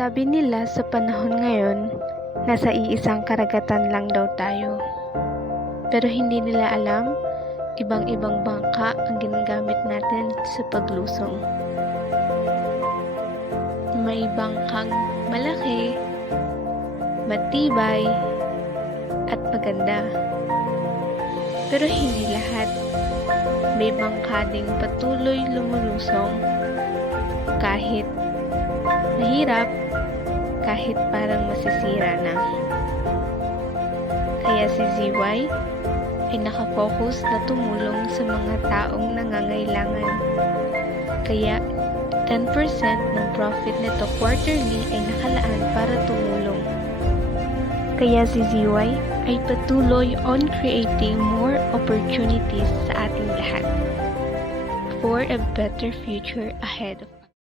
Sabi nila sa panahon ngayon, nasa iisang karagatan lang daw tayo. Pero hindi nila alam, ibang-ibang bangka ang ginagamit natin sa paglusong. May bangkang malaki, matibay, at maganda. Pero hindi lahat. May bangka ding patuloy lumulusong kahit mahirap, kahit parang masisira na. Kaya si ZY ay nakafocus na tumulong sa mga taong nangangailangan. Kaya 10% ng profit nito quarterly ay nakalaan para tumulong. Kaya si ZY ay patuloy on creating more opportunities sa ating lahat for a better future ahead of